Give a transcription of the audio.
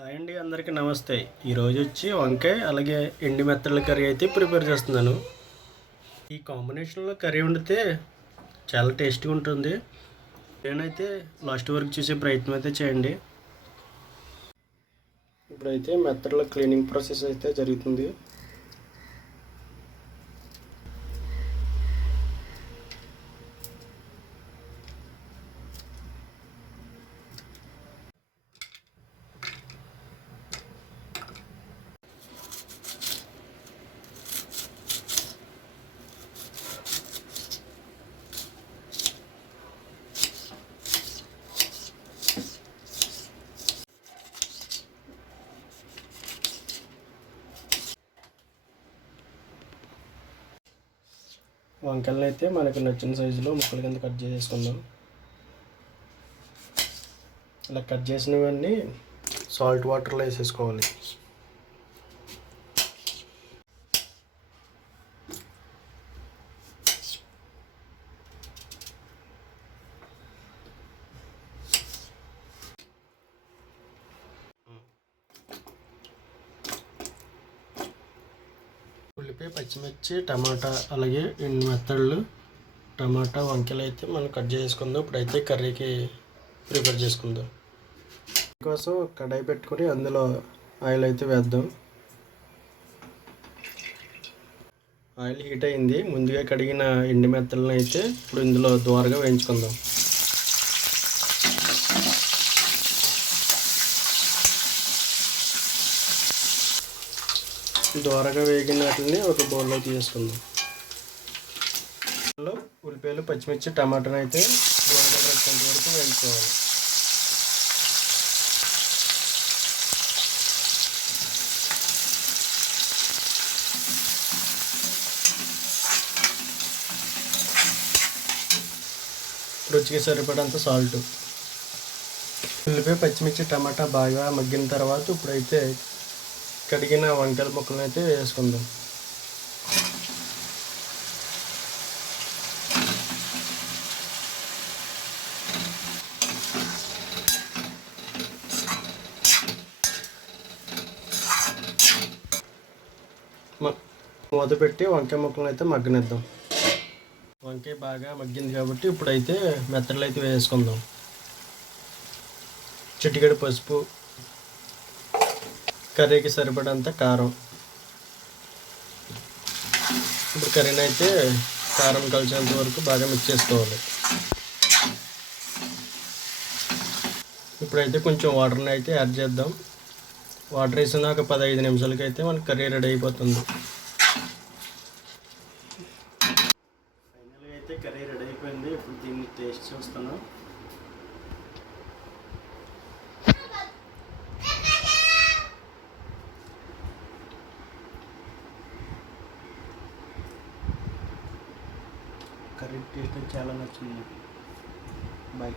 Hi అండి, అందరికీ నమస్తే. ఈరోజు వచ్చి వంకాయ అలాగే ఎండి మెత్తల కర్రీ అయితే ప్రిపేర్ చేస్తున్నాను. ఈ కాంబినేషన్లో కర్రీ వండితే చాలా టేస్టీగా ఉంటుంది. నేనైతే లాస్ట్ వరకు చూసే ప్రయత్నం అయితే చేయండి. ఇప్పుడైతే మెత్తల క్లీనింగ్ ప్రాసెస్ అయితే జరుగుతుంది. వంకాయలను అయితే మనకు నచ్చిన సైజులో ముక్కల కింద కట్ చేసేసుకుందాం. ఇలా కట్ చేసినవన్నీ సాల్ట్ వాటర్లో వేసేసుకోవాలి. ఉల్లిపాయ, పచ్చిమిర్చి, టమాటా అలాగే ఎండు మెత్తళ్ళు, టమాటా, వంకాయలు అయితే మనం కట్ చేసుకుందాం. ఇప్పుడైతే కర్రీకి ప్రిపేర్ చేసుకుందాం. కోసం కడాయి పెట్టుకొని అందులో ఆయిల్ అయితే వేద్దాం. ఆయిల్ హీట్ అయింది. ముందుగా కడిగిన ఎండు మెత్తలను అయితే ఇప్పుడు ఇందులో దోరగా వేయించుకుందాం. దోరగా వేగిన వాటిని ఒక బౌల్లో తీసుకుందాం. ఉల్లిపాయలు, పచ్చిమిర్చి, టమాటాను అయితే బ్రౌన్ కలర్ వచ్చేంత వరకు వేయించుకోవాలి. రుచికి సరిపడంత సాల్ట్. ఉల్లిపాయ, పచ్చిమిర్చి, టమాటా బాగా మగ్గిన తర్వాత ఇప్పుడైతే కడిగిన వంకాయల ముక్కలను అయితే వేసుకుందాం. మూత పెట్టి వంకాయ ముక్కలను అయితే మగ్గనిద్దాం. వంకాయ బాగా మగ్గింది కాబట్టి ఇప్పుడైతే మెత్తలు అయితే వేసుకుందాం. చిటికెడు పసుపు, కర్రీకి సరిపడంత కారం. ఇప్పుడు కర్రీని అయితే కారం కలిసేంత వరకు బాగా మిక్స్ చేసుకోవాలి. ఇప్పుడైతే కొంచెం వాటర్ని అయితే యాడ్ చేద్దాం. వాటర్ వేసిన ఒక 15 నిమిషాలకి అయితే మనకి కర్రీ రెడీ అయిపోతుంది. ఫైనల్గా అయితే కర్రీ రెడీ అయిపోయింది. ఇప్పుడు దీన్ని టేస్ట్ చూస్తాను. కర్రీ టేస్ట్ చాలా నచ్చింది. బాయ్.